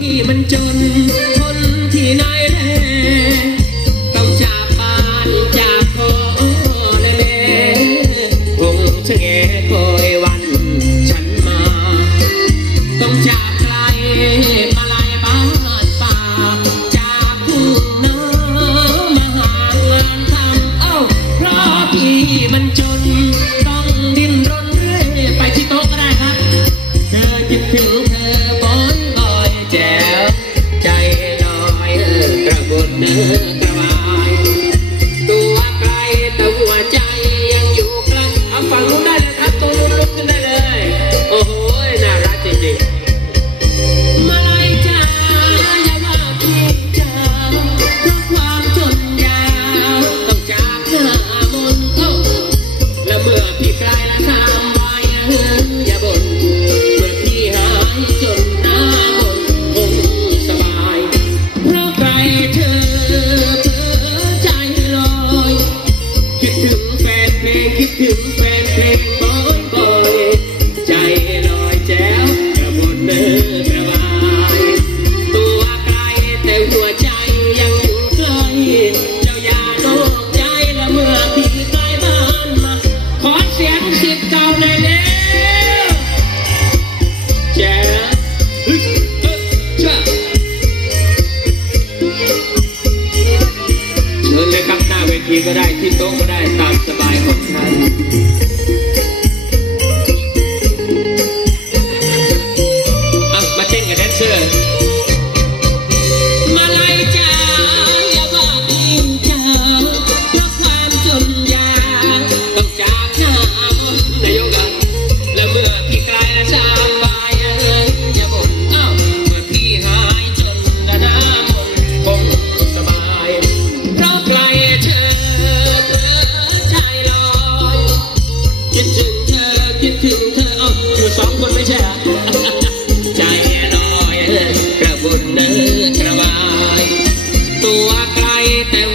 ที่มันจนคนที่ไหนแลต้องจากบ้านจากพ่อแน่คงชะแงคอยวันฉันมา ต้องจากไกลมาลายบ้านป่า จากทุ่งนามางานทำเอ้าเพราะที่มันจน Vieja ทีก็ได้ที่โต๊ะก็ได้ตามสบายของท่าน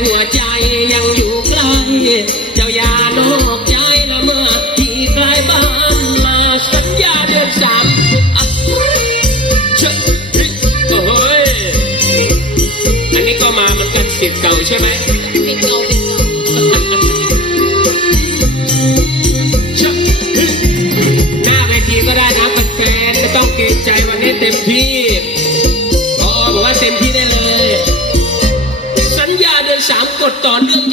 หัวใจยังอยู่ไกลเจ้าอย่านอกใจละเมื่อที่ใกล้บ้านมาสัญญาเดือนสามอะเฮ้ยอันนี้ก็มาเหมือนกันสิบเก่าใช่ไหม ปิดเก่าปิดเก่าหน้าเวทีก็ได้นะแฟนๆไม่ต้องเกรงใจวันนี้เต็มที่ কর ต่อเนื่อง